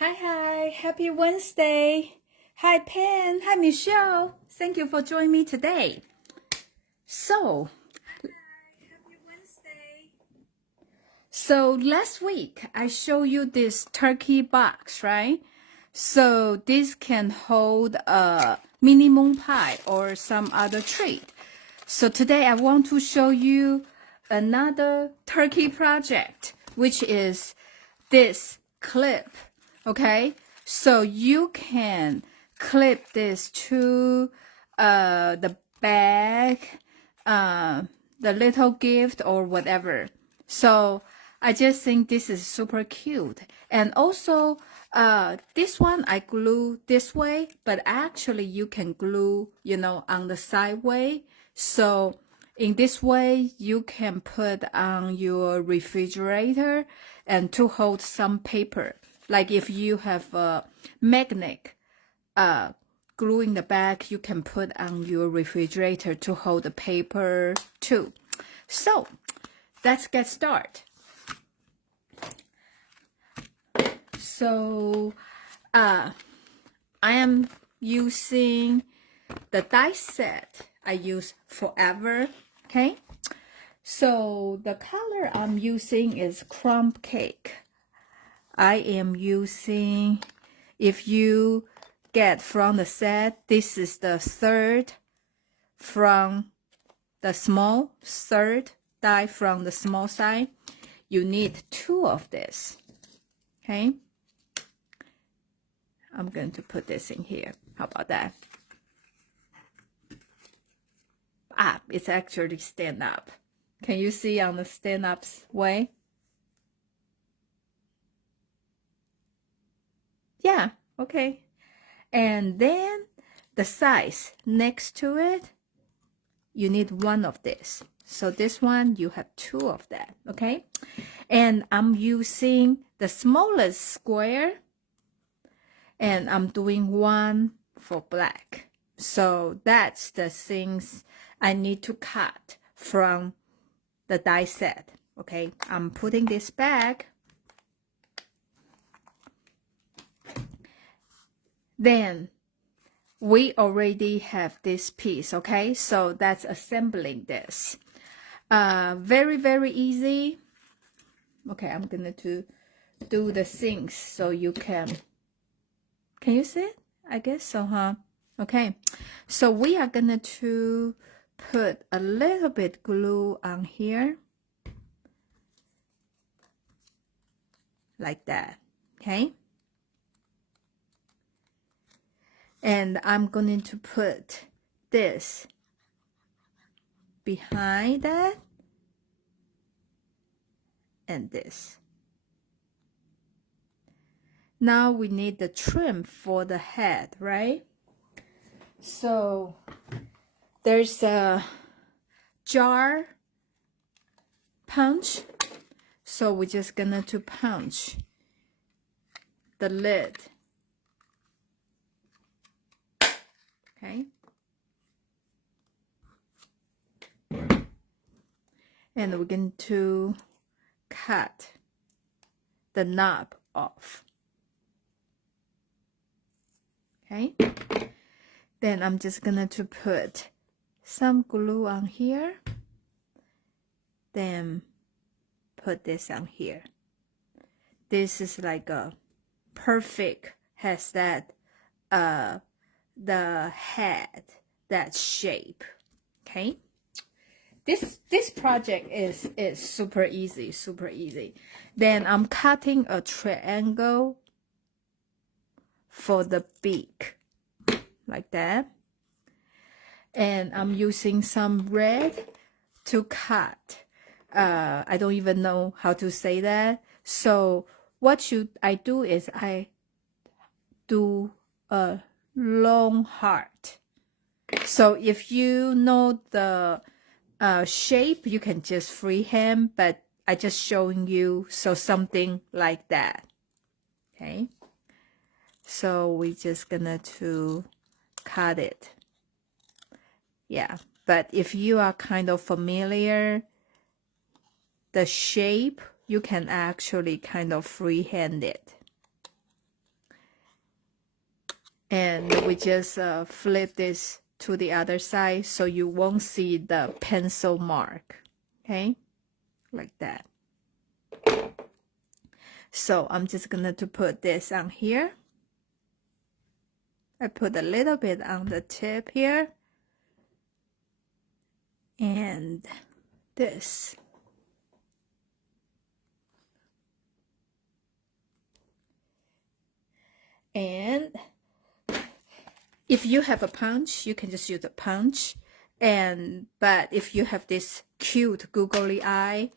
Hi, happy Wednesday. Hi, Pen. Hi, Michelle. Thank you for joining me today. So, last week I showed you this turkey box, right? So this can hold a mini moon pie or some other treat. So today I want to show you another turkey project, which is this clip. Okay, so you can clip this to the bag, the little gift or whatever. So I just think this is super cute. And also, this one I glue this way, but actually you can glue, on the side way. So in this way, you can put on your refrigerator and to hold some paper. Like if you have a magnet glue in the back, you can put on your refrigerator to hold the paper too. So let's get started. So I am using the die set I use forever. Okay, so the color I'm using is crumb cake. I am using, if you get from the set, this is the third from the small, third die from the small side. You need 2 of this. Okay, I'm going to put this in here. How about that? It's actually stand up. Can you see on the stand up way? Yeah, okay. And then the size next to it, you need 1 of this. So this one, you have 2 of that, okay? And I'm using the smallest square, and I'm doing 1 for black. So that's the things I need to cut from the die set, okay? I'm putting this back. Then we already have this piece, okay? So that's assembling this. Very, very easy. Okay, I'm gonna to do the things so you can you see it? I guess so, huh? Okay, so we are gonna to put a little bit glue on here, like that, okay? And I'm going to put this behind that and this. Now we need the trim for the head, right? So there's a jar punch. So we're just gonna to punch the lid. Okay. And we're going to cut the knob off. Okay. Then I'm just gonna to put some glue on here. Then put this on here. This is like a perfect, has that the head, that shape. Okay. This project is super easy, super easy. Then I'm cutting a triangle for the beak, like that. And I'm using some red to cut. I don't even know how to say that. So what I do is I do a long heart. So if you know the shape, you can just freehand, but I just showing you, so something like that. Okay, so we're just gonna to cut it. Yeah, but if you are kind of familiar the shape, you can actually kind of freehand it. And we just flip this to the other side so you won't see the pencil mark. Okay, like that. So I'm just gonna to put this on here. I put a little bit on the tip here. And this. And if you have a punch, you can just use a punch. But if you have this cute googly eye,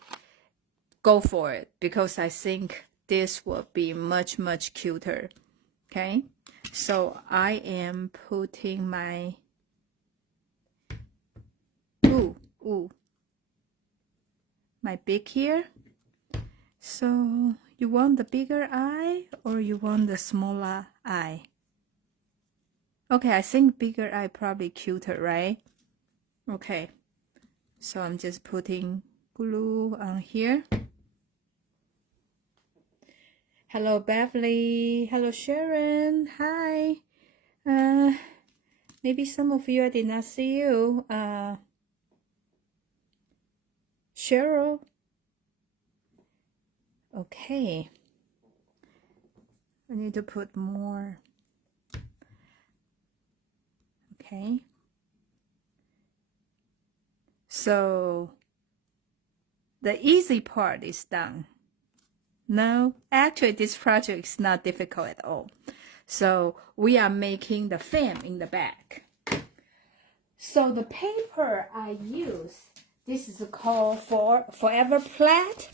go for it, because I think this will be much, much cuter. Okay, so I am putting my my beak here. So you want the bigger eye or you want the smaller eye? Okay, I think bigger eye probably cuter, right? Okay, so I'm just putting glue on here. Hello, Beverly. Hello, Sharon. Hi. Maybe some of you I did not see you. Cheryl. Okay. I need to put more. Okay. So the easy part is done. No, actually this project is not difficult at all. So we are making the fan in the back. So the paper I use, this is called Forever Plaid.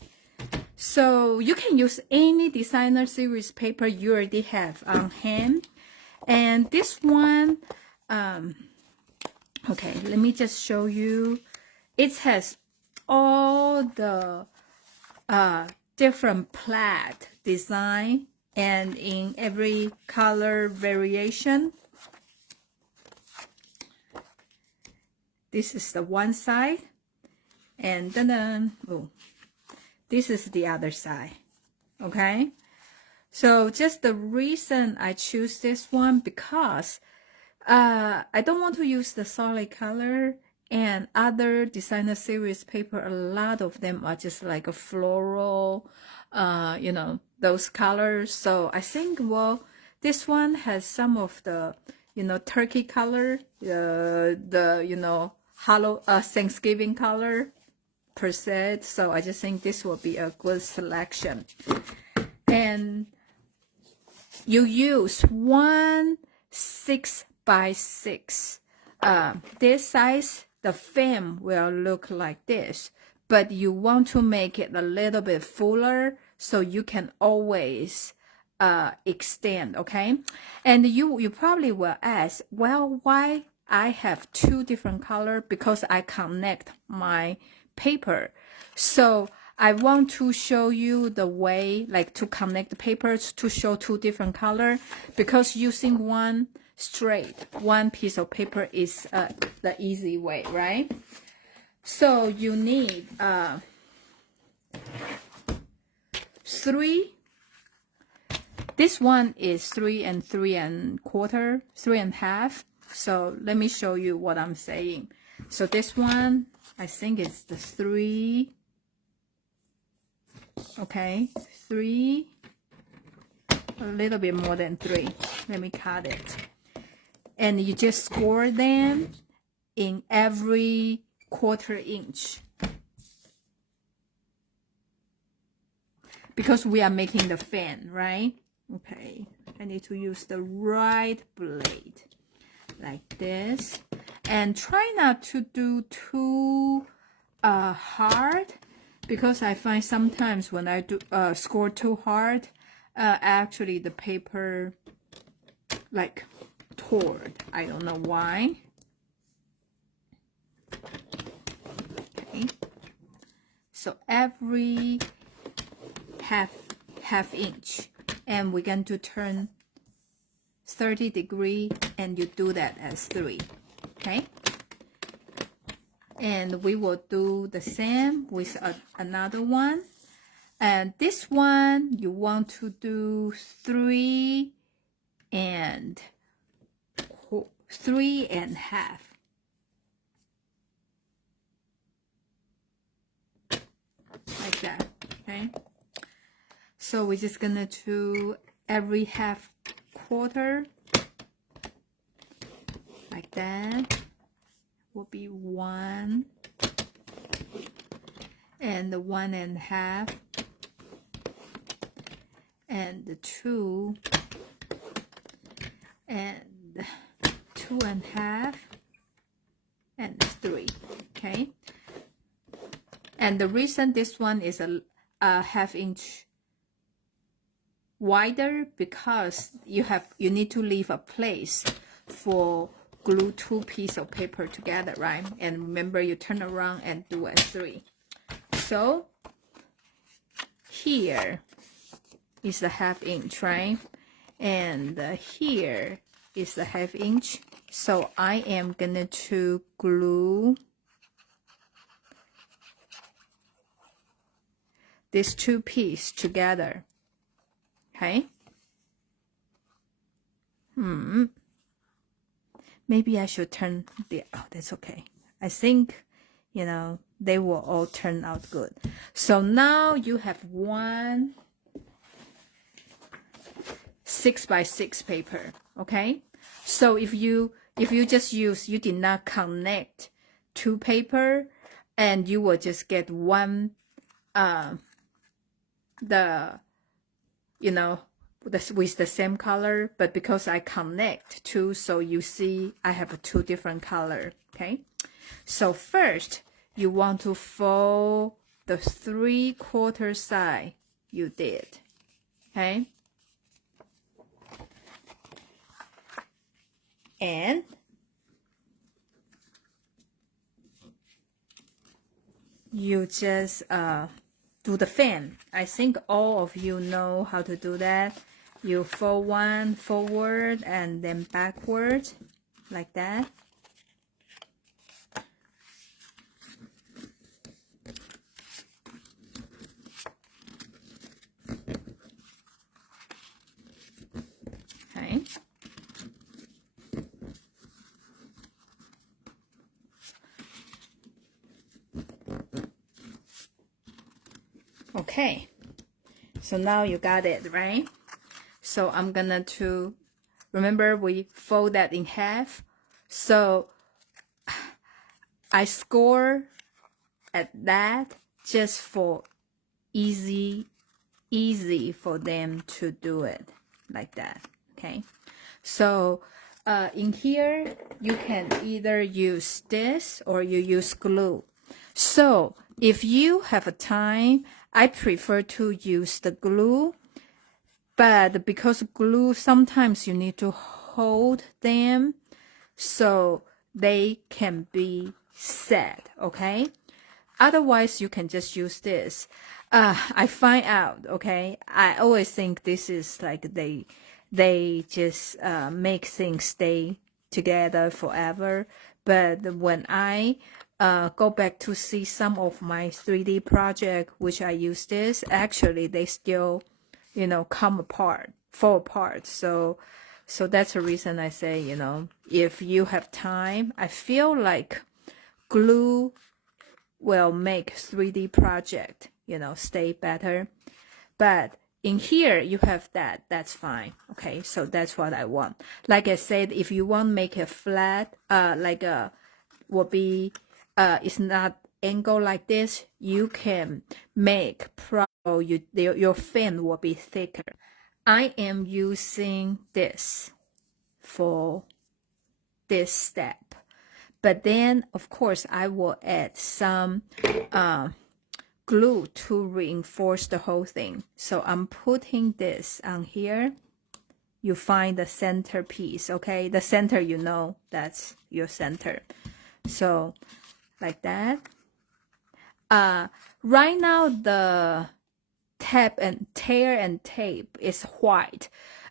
So you can use any designer series paper you already have on hand. And this one, okay, let me just show you. It has all the different plaid design and in every color variation. This is the one side, and then this is the other side. Okay, so just the reason I choose this one, because I don't want to use the solid color, and other designer series paper, a lot of them are just like a floral, you know, those colors. So I think, well, this one has some of the, you know, turkey color, the you know, Thanksgiving color per se. So I just think this will be a good selection. And you use 1 6x6. This size, the fan will look like this, but you want to make it a little bit fuller so you can always extend. Okay, and you probably will ask, well, why I have 2 different color? Because I connect my paper. So I want to show you the way, like, to connect the papers to show 2 different color, because using one piece of paper is the easy way, right? So you need 3. This one is 3 and 3¼ 3½. So let me show you what I'm saying. So this one, I think it's the 3. Okay, 3, a little bit more than 3. Let me cut it. And you just score them in every 1/4 inch. Because we are making the fan, right? Okay, I need to use the right blade, like this. And try not to do too hard, because I find sometimes when I do score too hard, actually the paper like tore. I don't know why. Okay, so every half inch, and we're going to turn 30 degrees, and you do that as 3. Okay, and we will do the same with another one. And this one you want to do 3 and 3.5. Like that, okay? So we're just gonna do every half quarter, like that. Will be 1 and 1.5 and 2 and 2.5 and 3, okay? And the reason this one is a ½ inch wider, because you need to leave a place for glue 2 pieces of paper together, right? And remember, you turn around and do a 3. So here is the ½ inch, right? And here is the ½ inch. So I am gonna to glue these 2 pieces together, okay? Maybe I should turn the, oh, that's okay. I think, you know, they will all turn out good. So now you have one 6x6 paper, okay? So if you just use, you did not connect 2 paper, and you will just get one, you know, with the same color, but because I connect 2, so you see I have 2 different color, okay? So first, you want to fold the 3/4 side you did, okay? And you just do the fan. I think all of you know how to do that. You fold one forward and then backward, like that. Okay. Okay. So now you got it, right? So I'm gonna to, remember we fold that in half. So I score at that just for easy for them to do it like that, okay? So in here, you can either use this or you use glue. So if you have a time, I prefer to use the glue, but because glue, sometimes you need to hold them so they can be set, okay? Otherwise, you can just use this. I find out, okay, I always think this is like they just make things stay together forever. But when I go back to see some of my 3D project, which I use this, actually they still, you know, fall apart. So that's the reason I say, you know, if you have time, I feel like glue will make 3D project, you know, stay better. But in here, you have that, that's fine. Okay, so that's what I want. Like I said, if you want to make it flat, like will be, it's not angle like this, you can make your fin will be thicker. I am using this for this step. But then, of course, I will add some glue to reinforce the whole thing. So I'm putting this on here. You find the center piece, okay? The center, you know, that's your center. So like that. Right now, the tear and tape is white.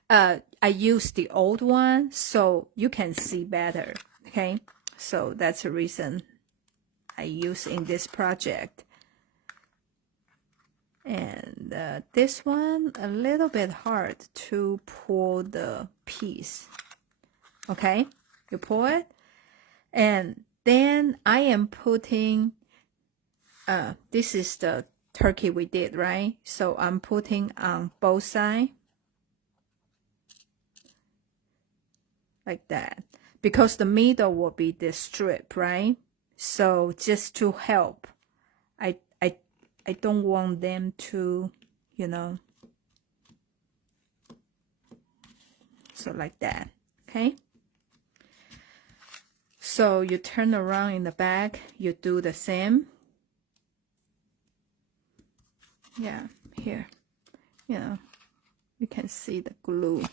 I use the old one so you can see better, okay? So that's the reason I use in this project. And this one, a little bit hard to pull the piece, okay? You pull it, and then I am putting, this is the turkey we did, right? So I'm putting on both sides, like that, because the middle will be this strip, right? So just to help, I don't want them to, you know, so like that, okay? So you turn around in the back, you do the same. Yeah, here, you know, you can see the glue.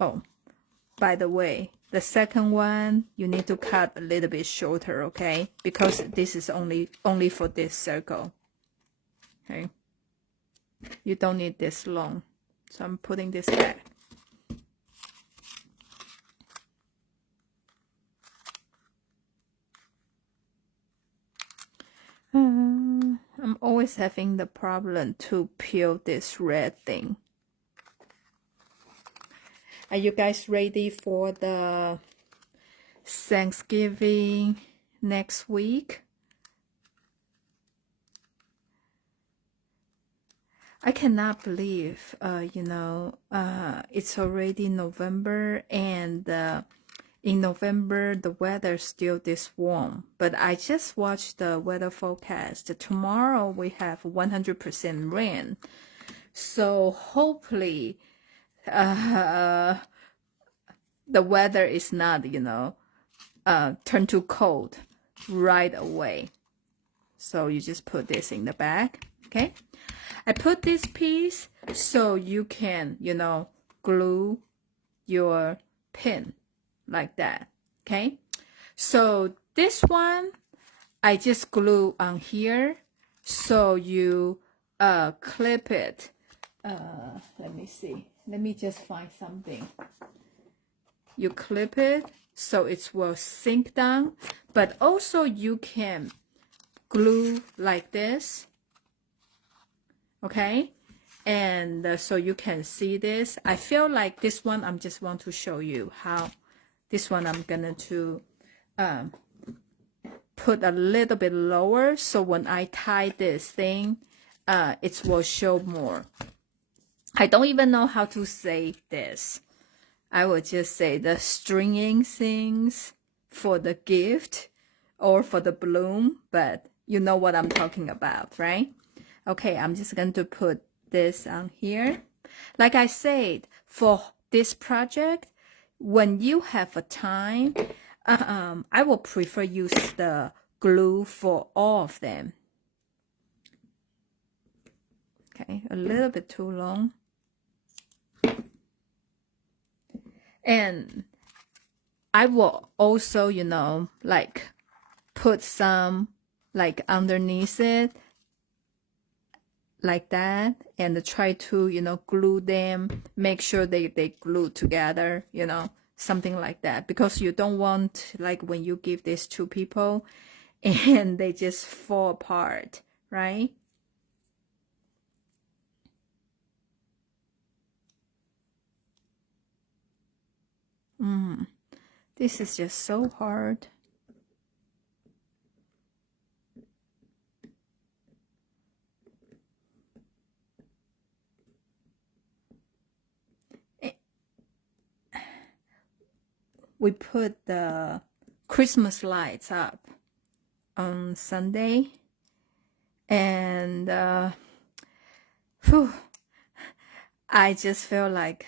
Oh, by the way, the second one, you need to cut a little bit shorter, okay? Because this is only for this circle, okay? You don't need this long. So I'm putting this back. I'm always having the problem to peel this red thing. Are you guys ready for the Thanksgiving next week? I cannot believe, you know, it's already November, and in November the weather's still this warm. But I just watched the weather forecast. Tomorrow we have 100% rain. So hopefully the weather is not, you know, turn too cold right away. So you just put this in the bag, okay? I put this piece so you can, you know, glue your pin like that, okay? So this one, I just glue on here. So you clip it. Let me see. Let me just find something. You clip it so it will sink down, but also you can glue like this, okay? And so you can see this. I feel like this one, I'm just want to show you how this one I'm gonna to put a little bit lower, so when I tie this thing, it will show more. I don't even know how to say this. I will just say the stringing things for the gift or for the bloom, but you know what I'm talking about, right? Okay, I'm just going to put this on here. Like I said, for this project, when you have a time, I will prefer use the glue for all of them. Okay, a little bit too long. And I will also, you know, like put some like underneath it, like that, and try to, you know, glue them, make sure they glue together, you know, something like that, because you don't want, like, when you give this to people and they just fall apart, right? This is just so hard. We put the Christmas lights up on Sunday, and I just feel like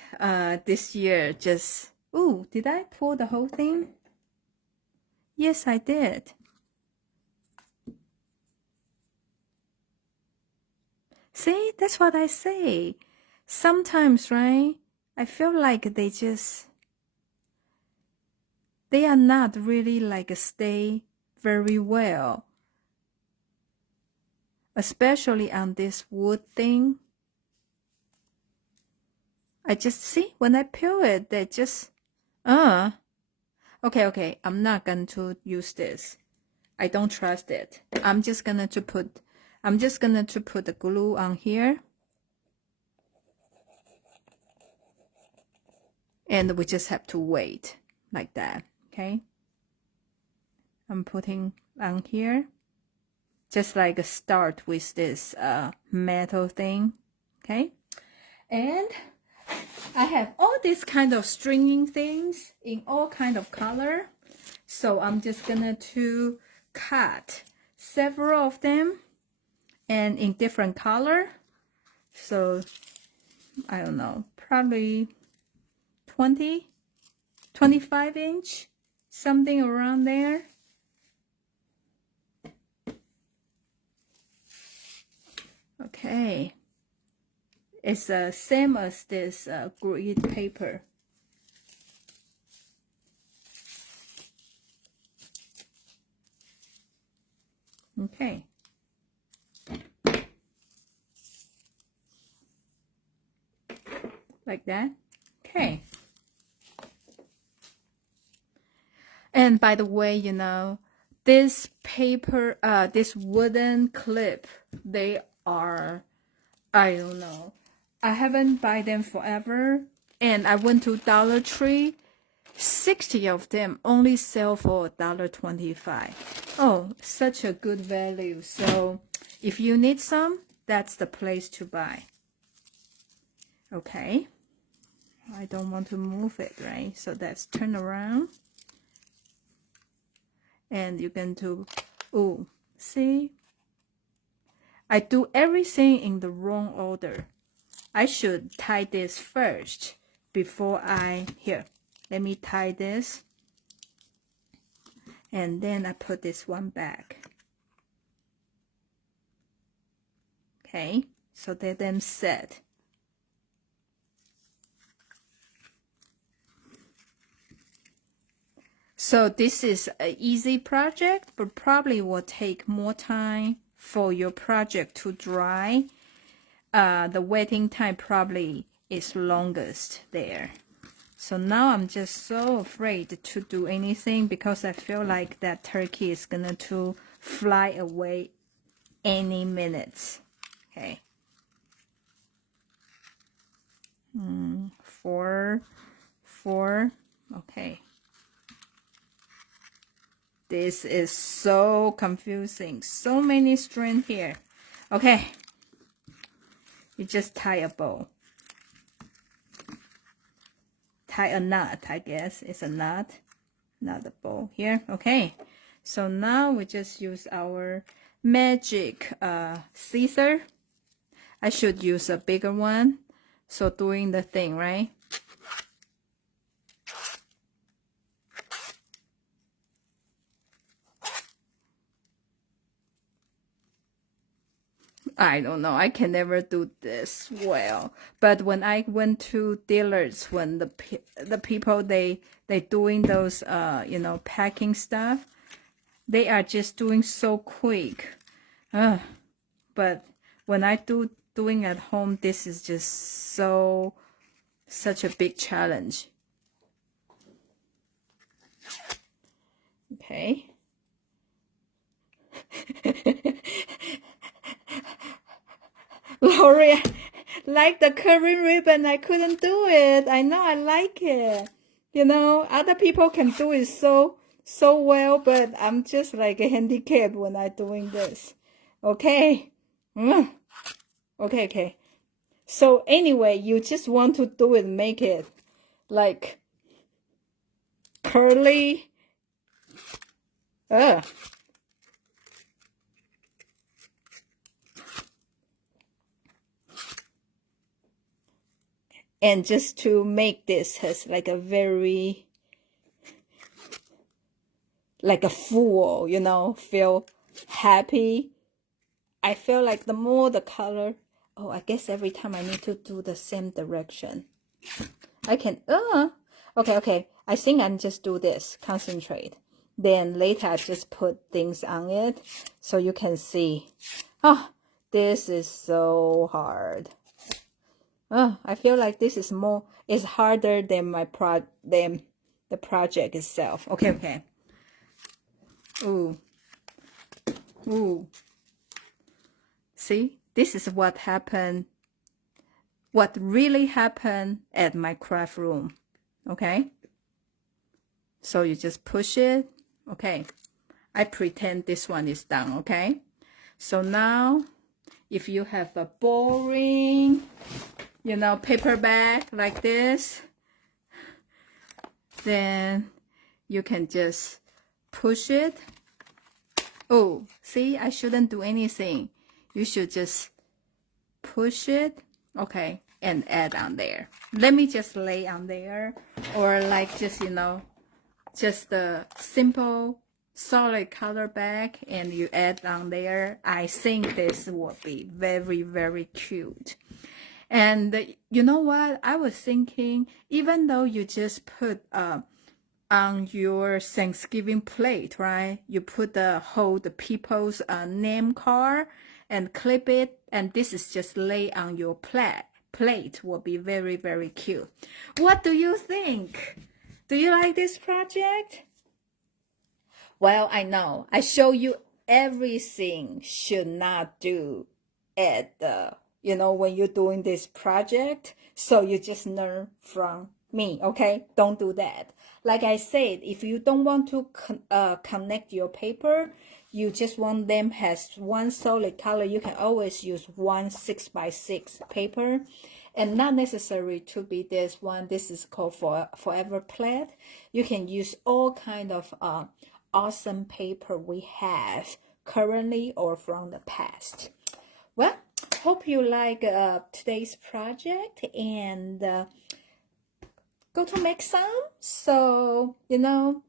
this year just, ooh, did I pull the whole thing? Yes, I did. See, that's what I say. Sometimes, right, I feel like they are not really like stay very well. Especially on this wood thing. I just see when I peel it, they just, okay, I'm not going to use this. I don't trust it. I'm just gonna to put the glue on here. And we just have to wait like that. Okay, I'm putting on here, just like a start with this metal thing. Okay, and I have all these kind of stringing things in all kind of color, so I'm just gonna to cut several of them and in different color. So I don't know, probably 20, 25 inch, something around there. Okay, it's the same as this grid paper. Okay. Like that. Okay. And by the way, you know, this paper, this wooden clip, they are, I don't know, I haven't buy them forever. And I went to Dollar Tree, 60 of them only sell for $1.25. Oh, such a good value. So if you need some, that's the place to buy. Okay. I don't want to move it, right? So that's turn around. And you can do, oh, see? I do everything in the wrong order. I should tie this first before here, let me tie this. And then I put this one back. Okay, so let them set. So this is an easy project, but probably will take more time for your project to dry. The waiting time probably is longest there. So now I'm just so afraid to do anything because I feel like that turkey is gonna to fly away any minutes. Okay. 4, okay. This is so confusing. So many strings here. Okay. You just tie a bow. Tie a knot, I guess. It's a knot, not a bow here. Okay. So now we just use our magic scissor. I should use a bigger one. So doing the thing, right? I don't know. I can never do this well. But when I went to dealers, when the people they doing those you know, packing stuff, they are just doing so quick. But when I doing at home, this is just such a big challenge. Okay. Lori, like the curving ribbon, I couldn't do it. I know I like it. You know, other people can do it so well, but I'm just like a handicap when I'm doing this. Okay. Okay. So anyway, you just want to do it, make it like curly. And just to make this has like a very, like a fool, you know, feel happy. I feel like the more the color, oh, I guess every time I need to do the same direction. I can, okay. I think I'm just do this, concentrate. Then later I just put things on it so you can see. Oh, this is so hard. Oh, I feel like this is harder than than the project itself. Okay. Ooh. See, this is what happened. What really happened at my craft room. okay? So you just push it, okay? I pretend this one is done, okay? So now, if you have a boring, you know, paper bag like this, then you can just push it. Oh, see, I shouldn't do anything. You should just push it, okay, and add on there. Let me just lay on there, or like just, you know, just a simple solid color bag and you add on there. I think this will be very, very cute. And you know what? I was thinking, even though you just put on your Thanksgiving plate, right? You put the people's name card and clip it, and this is just lay on your plate will be very, very cute. What do you think? Do you like this project? Well, I know I show you everything should not do at the, you know, when you're doing this project. So you just learn from me, okay? Don't do that. Like I said, if you don't want to connect your paper, you just want them has one solid color, you can always use one 6x6 paper, and not necessary to be this one. This is called forever plaid. You can use all kind of awesome paper we have currently or from the past. Well, hope you like today's project, and go to make some, so you know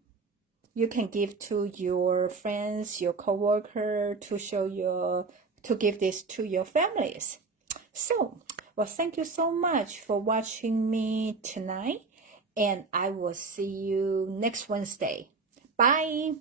you can give to your friends, your coworker, to give this to your families. So, well, thank you so much for watching me tonight, and I will see you next Wednesday. Bye.